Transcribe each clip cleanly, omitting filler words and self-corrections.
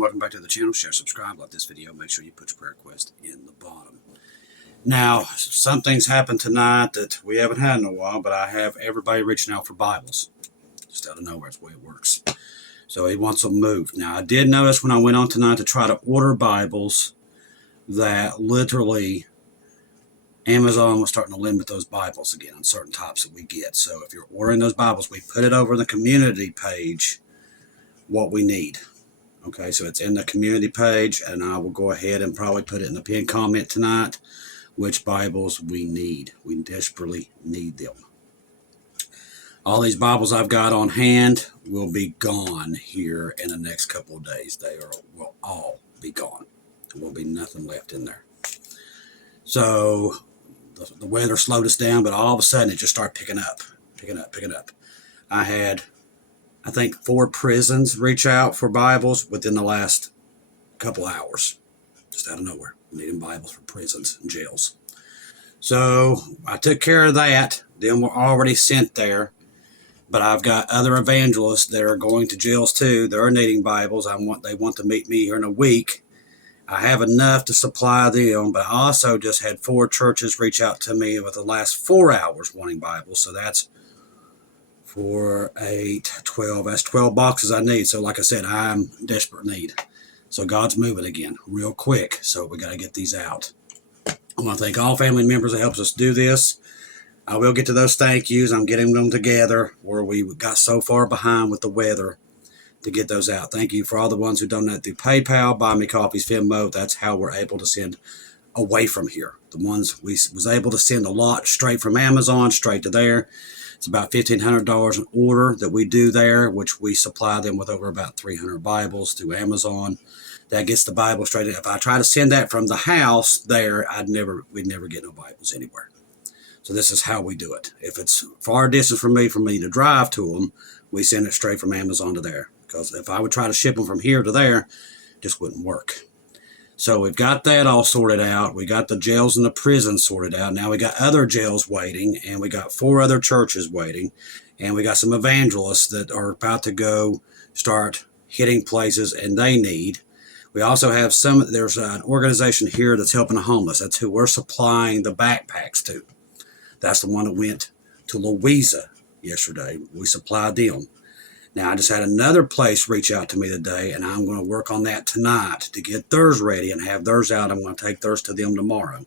welcome back to the channel. Share, subscribe, like this video. Make sure you put your prayer request in the bottom. Now, some things happened tonight that we haven't had in a while, but I have everybody reaching out for Bibles. Just out of nowhere, that's the way it works. So he wants them moved. Now, I did notice when I went on tonight to try to order Bibles that literally Amazon was starting to limit those Bibles again on certain types that we get. So if you're ordering those Bibles, we put it over in the community page what we need. Okay, so it's in the community page, and I will go ahead and probably put it in the pinned comment tonight which Bibles we need. We desperately need them. All these Bibles I've got on hand will be gone here in the next couple of days. They will all be gone. There won't be nothing left in there. So the weather slowed us down, but all of a sudden it just started picking up. I had, I think, 4 prisons reach out for Bibles within the last couple hours. Just out of nowhere. Needing Bibles for prisons and jails. So I took care of that. Them were already sent there. But I've got other evangelists that are going to jails too. They're needing Bibles. They want to meet me here in a week. I have enough to supply them, but I also just had 4 churches reach out to me with the last 4 hours wanting Bibles. So that's 4, 8, 12. That's 12 boxes I need. So like I said, I'm in desperate need. So God's moving again real quick. So we got to get these out. I want to thank all family members that helps us do this. I will get to those thank yous. I'm getting them together where we got so far behind with the weather to get those out. Thank you for all the ones who donate through PayPal, Buy Me Coffees, Venmo. That's how we're able to send away from here. The ones we was able to send a lot straight from Amazon, straight to there. It's about $1,500 an order that we do there, which we supply them with over about 300 Bibles through Amazon. That gets the Bible straight in. If I try to send that from the house there, we'd never get no Bibles anywhere. So this is how we do it. If it's far distance from me to drive to them, we send it straight from Amazon to there. Because if I would try to ship them from here to there, it just wouldn't work. So we've got that all sorted out. We got the jails and the prisons sorted out. Now we got other jails waiting, and we got 4 other churches waiting, and we got some evangelists that are about to go start hitting places, and they need. We also have there's an organization here that's helping the homeless. That's who we're supplying the backpacks to. That's the one that went to Louisa yesterday. We supplied them. Now, I just had another place reach out to me today, and I'm going to work on that tonight to get theirs ready and have theirs out. I'm going to take theirs to them tomorrow.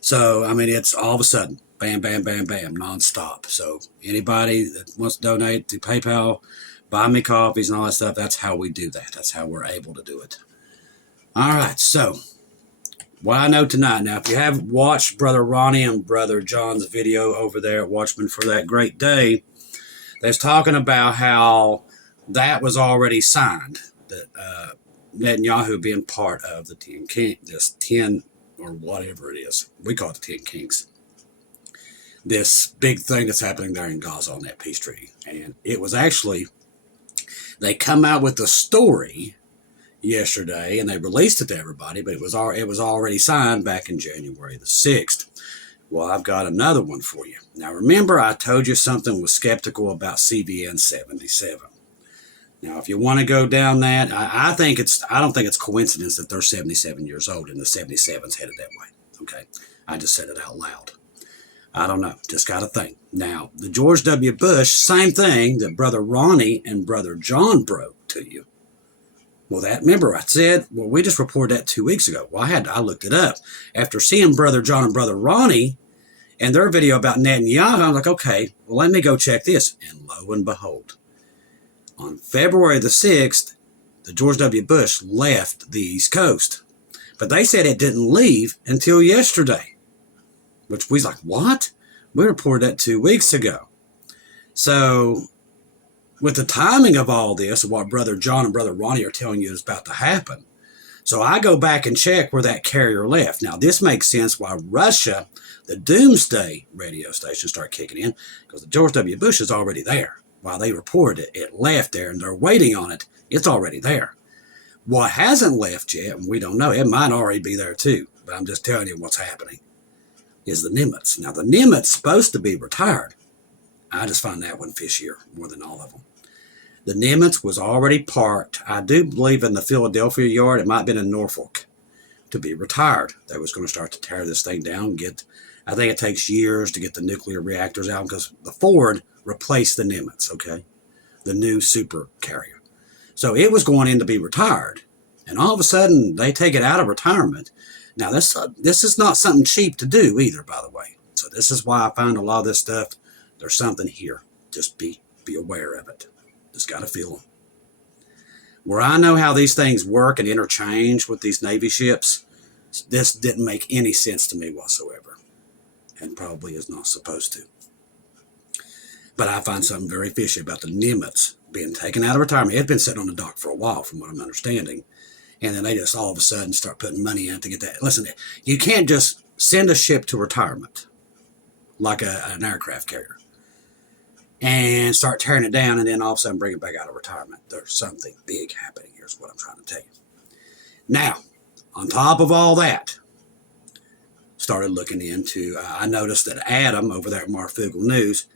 So, I mean, it's all of a sudden, bam, bam, bam, bam, nonstop. So, anybody that wants to donate to PayPal, Buy Me Coffees and all that stuff, that's how we do that. That's how we're able to do it. All right, so what I know tonight. Now, if you have watched Brother Ronnie and Brother John's video over there at Watchman for that great day, they're talking about how that was already signed, that Netanyahu being part of the 10 Kings, this 10 or whatever it is. We call it the 10 Kings. This big thing that's happening there in Gaza on that peace treaty. And it was actually, they come out with the story yesterday, and they released it to everybody, but it was already signed back in January the 6th. Well, I've got another one for you. Now, remember I told you something was skeptical about CVN 77. Now, if you want to go down that, I don't think it's coincidence that they're 77 years old and the 77's headed that way. Okay, I just said it out loud. I don't know, just got to think. Now, the George W. Bush, same thing that Brother Ronnie and Brother John broke to you. Well, remember I said, well, we just reported that 2 weeks ago. Well, I looked it up. After seeing Brother John and Brother Ronnie and their video about Netanyahu, I'm like, okay, well, let me go check this. And lo and behold, on February the 6th, the George W. Bush left the East Coast. But they said it didn't leave until yesterday. Which we was like, what? We reported that 2 weeks ago. So with the timing of all this, of what Brother John and Brother Ronnie are telling you is about to happen. So I go back and check where that carrier left. Now, this makes sense why Russia, the doomsday radio station, start kicking in, because the George W. Bush is already there. While they reported it, it left there, and they're waiting on it. It's already there. What hasn't left yet, and we don't know, it might already be there too, but I'm just telling you what's happening, is the Nimitz. Now, the Nimitz supposed to be retired. I just find that one fishier more than all of them. The Nimitz was already parked, I do believe, in the Philadelphia yard. It might have been in Norfolk, to be retired. They was going to start to tear this thing down. I think it takes years to get the nuclear reactors out because the Ford replaced the Nimitz, okay? The new super carrier. So it was going in to be retired. And all of a sudden, they take it out of retirement. Now, this is not something cheap to do either, by the way. So this is why I find a lot of this stuff, there's something here. Just be aware of it. Just got to feel them. Where I know how these things work and interchange with these Navy ships, this didn't make any sense to me whatsoever. And probably is not supposed to. But I find something very fishy about the Nimitz being taken out of retirement. It had been sitting on the dock for a while, from what I'm understanding. And then they just all of a sudden start putting money in to get that. Listen, you can't just send a ship to retirement like an aircraft carrier and start tearing it down and then all of a sudden bring it back out of retirement. There's something big happening. Here's what I'm trying to tell you. Now, on top of all that, started looking into, I noticed that Adam over there at Marfugel News,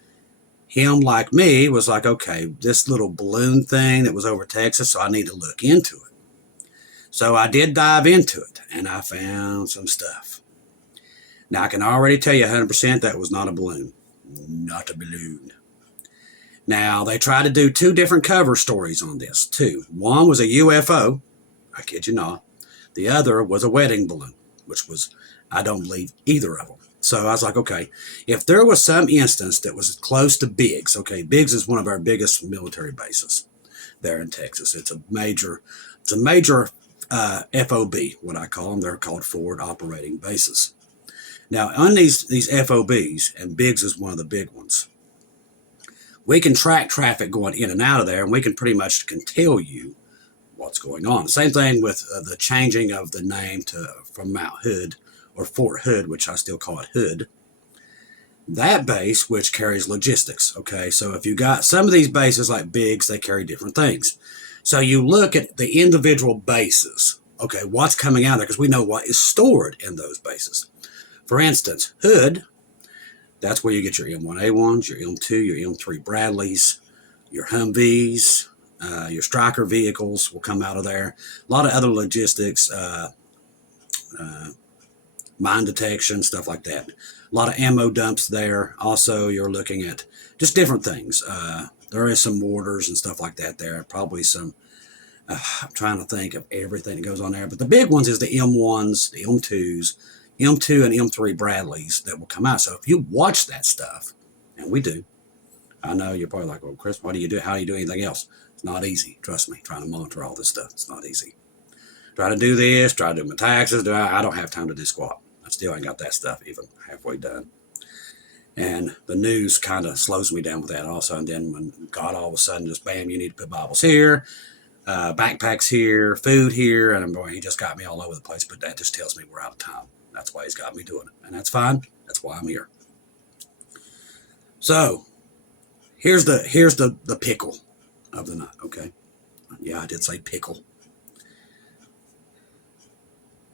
him like me was like, okay, this little balloon thing that was over Texas, so I need to look into it. So I did dive into it and I found some stuff. Now I can already tell you 100% that was not a balloon. Not a balloon. Now they tried to do two different cover stories on this too. One was a UFO, I kid you not. The other was a wedding balloon, which was, I don't believe either of them. So I was like, okay, if there was some instance that was close to Biggs, okay, Biggs is one of our biggest military bases there in Texas. It's a major FOB, what I call them. They're called forward operating bases. Now on these FOBs, and Biggs is one of the big ones, we can track traffic going in and out of there, and we can pretty much can tell you what's going on. Same thing with the changing of the name from Mount Hood or Fort Hood, which I still call it Hood. That base, which carries logistics, okay? So if you got some of these bases like Biggs, they carry different things. So you look at the individual bases, okay, what's coming out of there, because we know what is stored in those bases. For instance, Hood, that's where you get your M1A1s, your M2, your M3 Bradleys, your Humvees, your Striker vehicles will come out of there. A lot of other logistics, mine detection, stuff like that. A lot of ammo dumps there. Also, you're looking at just different things. There is some mortars and stuff like that there. Probably some, I'm trying to think of everything that goes on there. But the big ones is the M1s, the M2s, M2 and M3 Bradleys that will come out. So if you watch that stuff, and we do, I know you're probably like, well, Chris, what do you do? How do you do anything else? It's not easy. Trust me, trying to monitor all this stuff. It's not easy. Try to do this, try to do my taxes. I don't have time to do squat. I still ain't got that stuff even halfway done. And the news kind of slows me down with that also. And then when God all of a sudden just, bam, you need to put Bibles here, backpacks here, food here. And I'm going, he just got me all over the place. But that just tells me we're out of time. That's why he's got me doing it. And that's fine. That's why I'm here. So here's the pickle of the night, okay? Yeah, I did say pickle.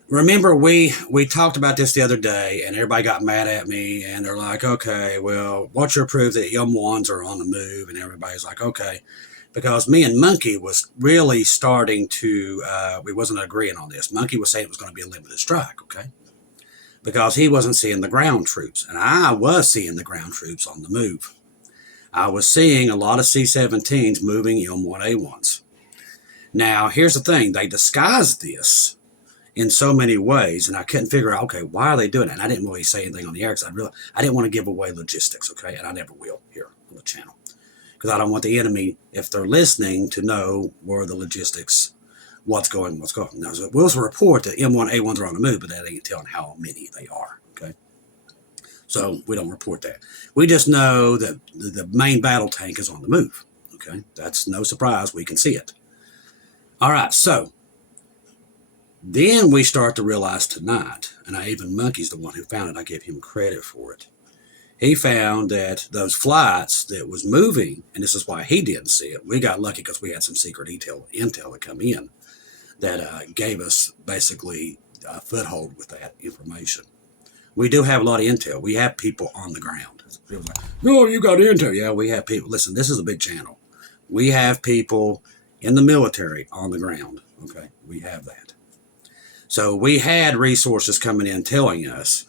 Remember, we talked about this the other day, and everybody got mad at me, and they're like, okay, well, what's your proof that M1s are on the move? And everybody's like, okay, because me and Monkey was really starting to, we wasn't agreeing on this. Monkey was saying it was going to be a limited strike, okay? Because he wasn't seeing the ground troops, and I was seeing the ground troops on the move. I was seeing a lot of C-17s moving M1A1s. Now, here's the thing. They disguised this in so many ways, and I couldn't figure out, okay, why are they doing it? And I didn't really say anything on the air because I didn't want to give away logistics, okay? And I never will here on the channel because I don't want the enemy, if they're listening, to know where the logistics, what's going. Now, so we'll report that M1A1s are on the move, but that ain't telling how many they are, okay? So we don't report that. We just know that the main battle tank is on the move, okay? That's no surprise. We can see it. All right, so then we start to realize tonight, and Monkey's the one who found it. I give him credit for it. He found that those flights that was moving, and this is why he didn't see it. We got lucky because we had some secret intel that come in that gave us basically a foothold with that information. We do have a lot of intel. We have people on the ground. People like, oh, you got intel. Yeah, we have people. Listen, this is a big channel. We have people in the military on the ground. Okay, we have that. So we had resources coming in telling us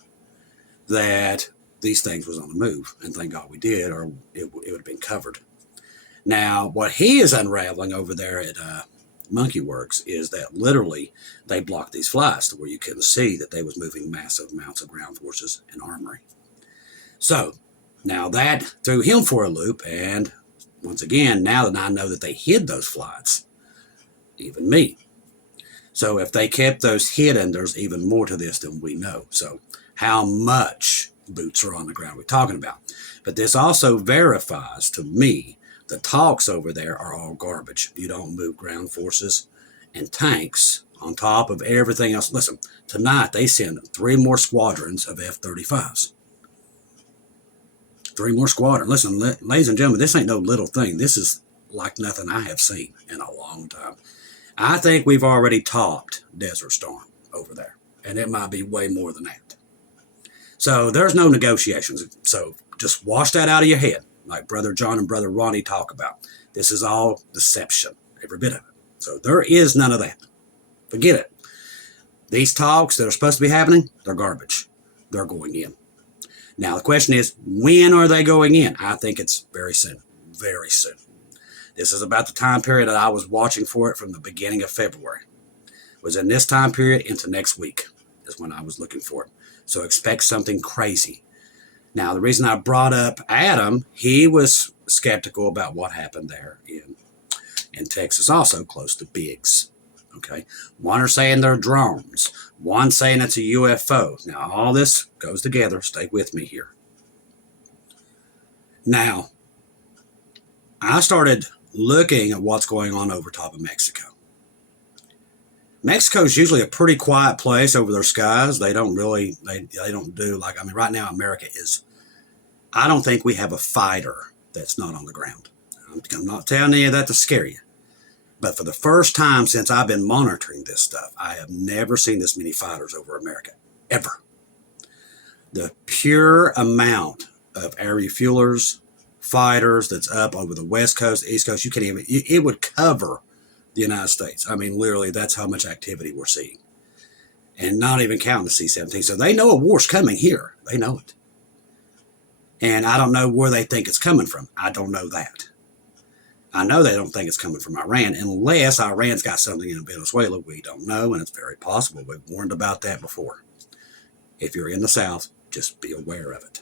that these things was on the move, and thank God we did, or it would have been covered. Now, what he is unraveling over there at Monkey Works is that literally they blocked these flights to where you couldn't see that they was moving massive amounts of ground forces and armory. So now that threw him for a loop, and once again, now that I know that they hid those flights, even me. So if they kept those hidden, there's even more to this than we know. So how much boots are on the ground we're talking about? But this also verifies to me the talks over there are all garbage. You don't move ground forces and tanks on top of everything else. Listen, tonight they send 3 more squadrons of F-35s. 3 more squadrons. Listen, ladies and gentlemen, this ain't no little thing. This is like nothing I have seen in a long time. I think we've already topped Desert Storm over there, and it might be way more than that. So there's no negotiations. So just wash that out of your head, like Brother John and Brother Ronnie talk about. This is all deception, every bit of it. So there is none of that. Forget it. These talks that are supposed to be happening, they're garbage. They're going in. Now, the question is, when are they going in? I think it's very soon. Very soon. This is about the time period that I was watching for it from the beginning of February. It was in this time period into next week is when I was looking for it. So expect something crazy. Now, the reason I brought up Adam, he was skeptical about what happened there in Texas, also close to Biggs. Okay, one are saying they're drones, one saying it's a UFO. Now, all this goes together. Stay with me here. Now, I started looking at what's going on over top of Mexico. Mexico's usually a pretty quiet place over their skies. They don't really, they don't do like, I mean, right now America is, I don't think we have a fighter that's not on the ground. I'm not telling you that to scare you. But for the first time since I've been monitoring this stuff, I have never seen this many fighters over America, ever. The pure amount of air refuelers, fighters that's up over the West Coast, East Coast, you can't even, it would cover the United States. I mean, literally, that's how much activity we're seeing. And not even counting the C-17. So they know a war's coming here. They know it. And I don't know where they think it's coming from. I don't know that. I know they don't think it's coming from Iran, unless Iran's got something in Venezuela we don't know, and it's very possible. We've warned about that before. If you're in the South, just be aware of it.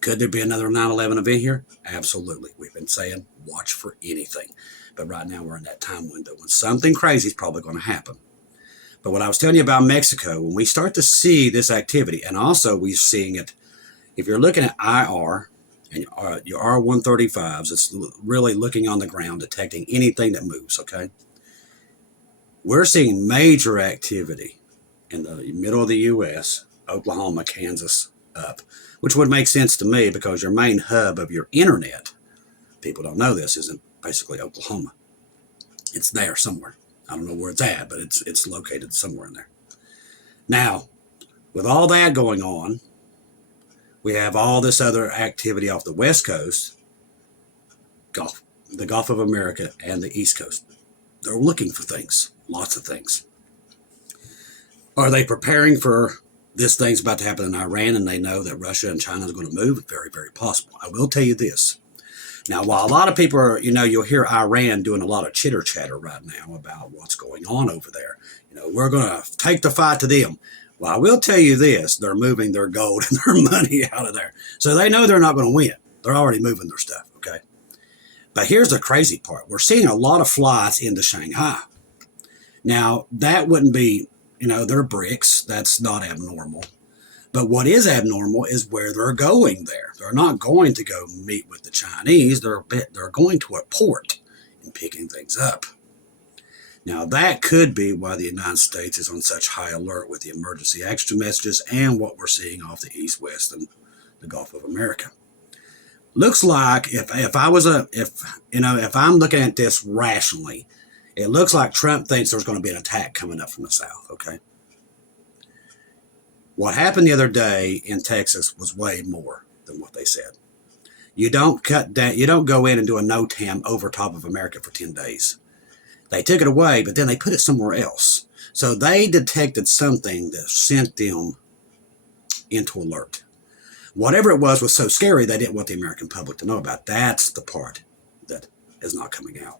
Could there be another 9/11 event here? Absolutely. We've been saying watch for anything. But right now we're in that time window when something crazy is probably going to happen. But what I was telling you about Mexico, when we start to see this activity, and also we're seeing it, if you're looking at IR, and your R-135s, it's really looking on the ground, detecting anything that moves, okay? We're seeing major activity in the middle of the U.S., Oklahoma, Kansas, up, which would make sense to me because your main hub of your internet, people don't know this, isn't basically Oklahoma. It's there somewhere. I don't know where it's at, but it's located somewhere in there. Now, with all that going on, we have all this other activity off the West Coast, the Gulf of America, and the East Coast. They're looking for things, lots of things. Are they preparing for this thing's about to happen in Iran and they know that Russia and China is going to move? Very, very possible. I will tell you this. Now, while a lot of people are, you'll hear Iran doing a lot of chitter chatter right now about what's going on over there. We're going to take the fight to them. Well, I will tell you this, they're moving their gold and their money out of there. So they know they're not going to win. They're already moving their stuff, okay? But here's the crazy part. We're seeing a lot of flights into Shanghai. Now, that wouldn't be, they're BRICS. That's not abnormal. But what is abnormal is where they're going there. They're not going to go meet with the Chinese. They're going to a port and picking things up. Now, that could be why the United States is on such high alert with the emergency extra messages and what we're seeing off the East, West, and the Gulf of America. Looks like if I'm looking at this rationally, it looks like Trump thinks there's going to be an attack coming up from the South, okay? What happened the other day in Texas was way more than what they said. You don't cut down. You don't go in and do a NOTAM over top of America for 10 days. They took it away, but then they put it somewhere else. So they detected something that sent them into alert. Whatever it was so scary they didn't want the American public to know about. That's the part that is not coming out.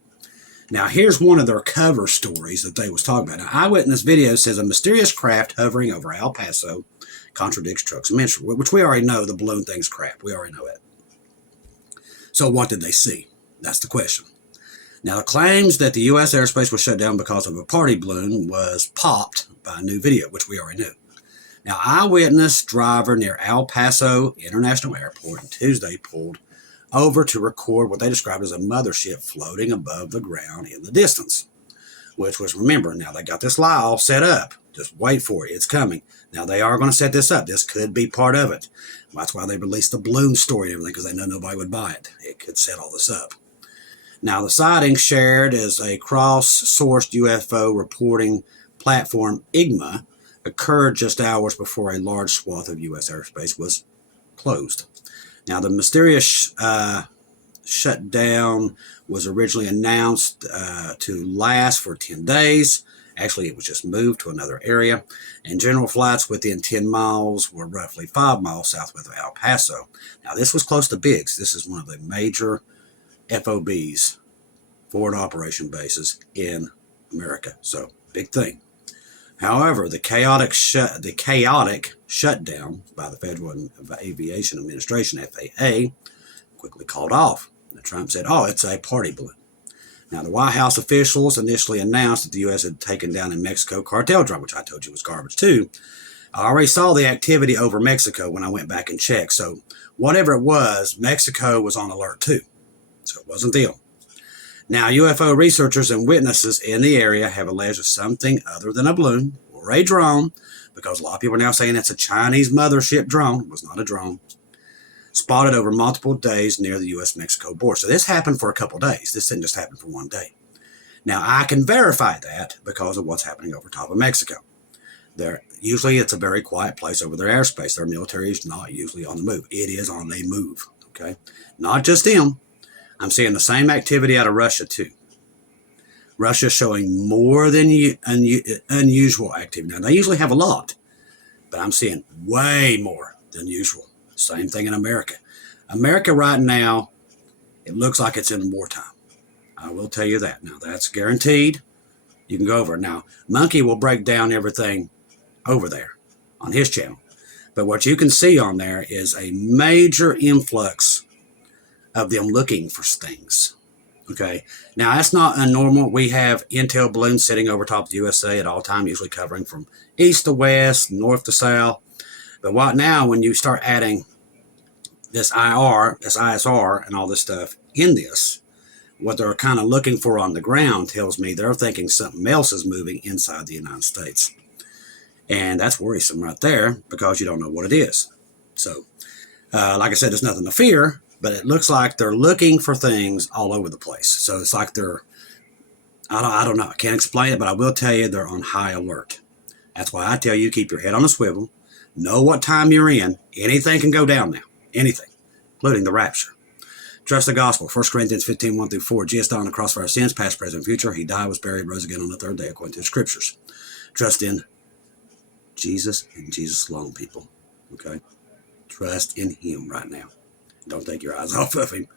Now, here's one of their cover stories that they was talking about. Now, Eyewitness video says a mysterious craft hovering over El Paso contradicts trucks and mentioned, which we already know the balloon thing's crap. We already know it. So what did they see? That's the question. Now, the claims that the U.S. airspace was shut down because of a party balloon was popped by a new video, which we already knew. Now, Eyewitness driver near El Paso International Airport on Tuesday pulled over to record what they described as a mothership floating above the ground in the distance, which was, remember, now they got this lie all set up. Just wait for it. It's coming. Now, they are going to set this up. This could be part of it. That's why they released the balloon story and everything, because they know nobody would buy it. It could set all this up. Now, the sighting shared as a cross-sourced UFO reporting platform, IGMA, occurred just hours before a large swath of U.S. airspace was closed. Now, the mysterious shutdown was originally announced to last for 10 days. Actually, it was just moved to another area, and general flights within 10 miles were roughly 5 miles southwest of El Paso. Now, this was close to Biggs. This is one of the major FOBs, forward operation bases in America. So, big thing. However, the chaotic shutdown by the Federal Aviation Administration, FAA, quickly called off. And Trump said, oh, it's a party balloon. Now, the White House officials initially announced that the U.S. had taken down in Mexico cartel drone, which I told you was garbage too. I already saw the activity over Mexico when I went back and checked. So whatever it was, Mexico was on alert too. So it wasn't them. Now, UFO researchers and witnesses in the area have alleged something other than a balloon or a drone, because a lot of people are now saying it's a Chinese mothership drone. It was not a drone. Spotted over multiple days near the U.S.-Mexico border. So this happened for a couple days. This didn't just happen for one day. Now, I can verify that because of what's happening over top of Mexico. Usually it's a very quiet place over their airspace. Their military is not usually on the move. It is on the move, okay? Not just them. I'm seeing the same activity out of Russia, too. Russia showing more than unusual activity. Now, they usually have a lot, but I'm seeing way more than usual. Same thing in America. America right now, it looks like it's in wartime. I will tell you that. Now, that's guaranteed. You can go over it. Now, Monkey will break down everything over there on his channel. But what you can see on there is a major influx of them looking for things. Okay. Now, that's not unnormal. We have intel balloons sitting over top of the USA at all time, usually covering from east to west, north to south. But what now, when you start adding this IR, this ISR, and all this stuff in this, what they're kind of looking for on the ground tells me they're thinking something else is moving inside the United States. And that's worrisome right there, because you don't know what it is. So, like I said, there's nothing to fear, but it looks like they're looking for things all over the place. So it's like they're, I don't know, I can't explain it, but I will tell you they're on high alert. That's why I tell you, keep your head on a swivel. Know what time you're in. Anything can go down now. Anything, including the rapture. Trust the gospel. 1 Corinthians 15, 1 through 4. Jesus died on the cross for our sins, past, present, future. He died, was buried, rose again on the third day, according to the scriptures. Trust in Jesus and Jesus alone, people. Okay? Trust in him right now. Don't take your eyes off of him.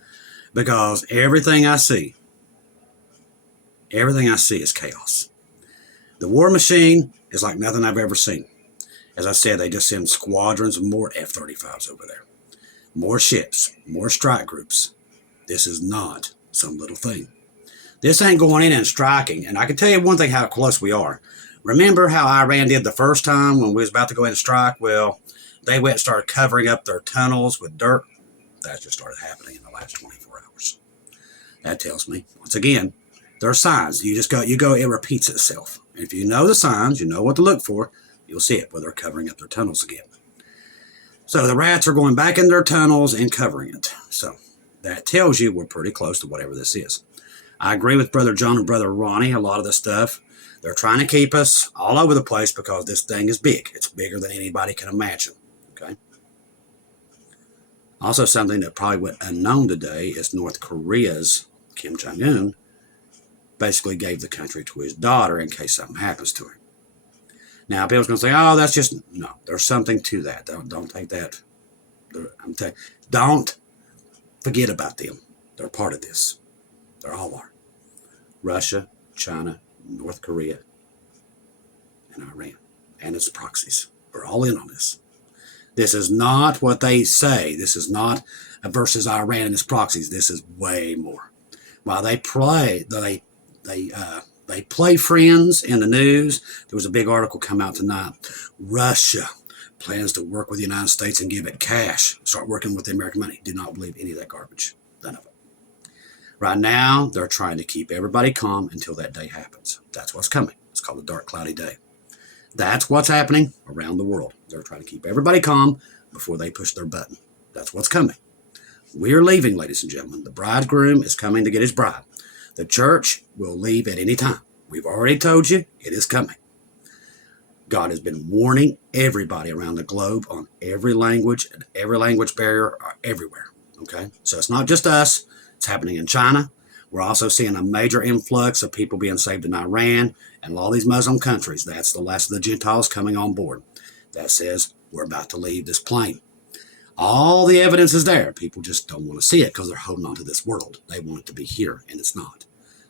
Because everything I see is chaos. The war machine is like nothing I've ever seen. As I said, they just send squadrons of more F-35s over there. More ships, more strike groups. This is not some little thing. This ain't going in and striking. And I can tell you one thing, how close we are. Remember how Iran did the first time when we was about to go in and strike? Well, they went and started covering up their tunnels with dirt. That just started happening in the last 24 hours. That tells me, once again, there are signs. You go, it repeats itself. And if you know the signs, you know what to look for, you'll see it, where they're covering up their tunnels again. So the rats are going back in their tunnels and covering it. So that tells you we're pretty close to whatever this is. I agree with Brother John and Brother Ronnie, a lot of this stuff. They're trying to keep us all over the place because this thing is big. It's bigger than anybody can imagine. Okay? Also, something that probably went unknown today is North Korea's Kim Jong-un basically gave the country to his daughter in case something happens to her. Now, people's going to say, oh, that's just, no, there's something to that. Don't take that. Don't forget about them. They're part of this. They all are. Russia, China, North Korea, and Iran, and its proxies. We're all in on this. This is not what they say. This is not versus Iran and its proxies. This is way more. While they play friends in the news. There was a big article come out tonight. Russia plans to work with the United States and give it cash. Start working with the American money. Do not believe any of that garbage. None of it. Right now, they're trying to keep everybody calm until that day happens. That's what's coming. It's called a dark, cloudy day. That's what's happening around the world. They're trying to keep everybody calm before they push their button. That's what's coming. We're leaving, ladies and gentlemen. The bridegroom is coming to get his bride. The church will leave at any time. We've already told you it is coming. God has been warning everybody around the globe on every language barrier everywhere. Okay? So it's not just us. It's happening in China. We're also seeing a major influx of people being saved in Iran and all these Muslim countries. That's the last of the Gentiles coming on board. That says we're about to leave this plane. All the evidence is there. People just don't want to see it because they're holding on to this world. They want it to be here, and it's not.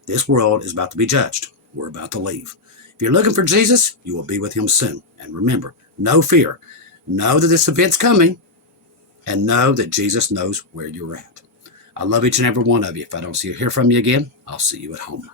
This world is about to be judged. We're about to leave. If you're looking for Jesus, you will be with him soon. And remember, no fear. Know that this event's coming, and know that Jesus knows where you're at. I love each and every one of you. If I don't hear from you again, I'll see you at home.